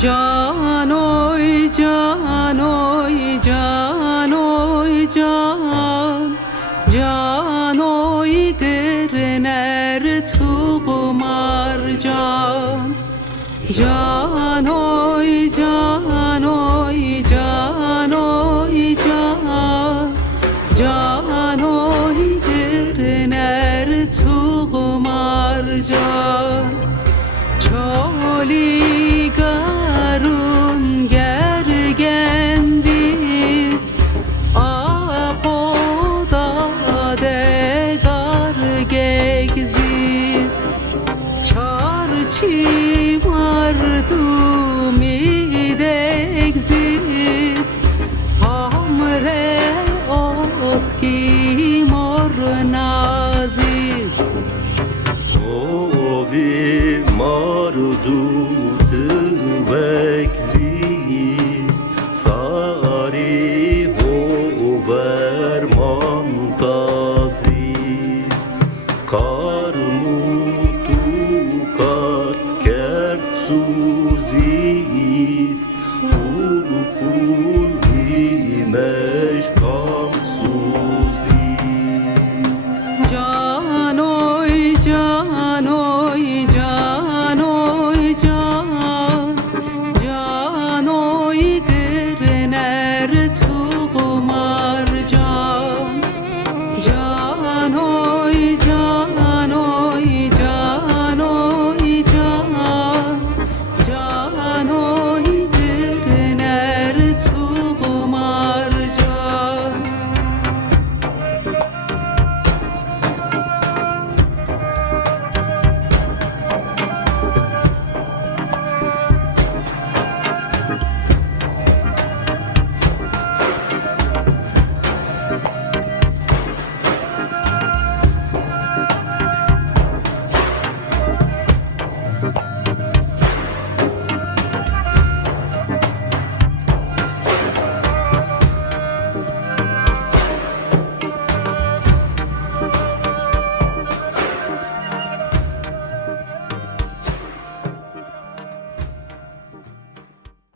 Canoy canoy canoy can Canoy gırner tuğmar can Canoy canoy canoy can Canoy gırner tuğmar can Çoli garun gergen biz Apoda de gar gegziz Çarçi mardum idegziz Hamre oski mor naziz Ovi mardut vekziz Sari hover mantaziz Karmutu kat kertsuzis Furkul himeş kamsu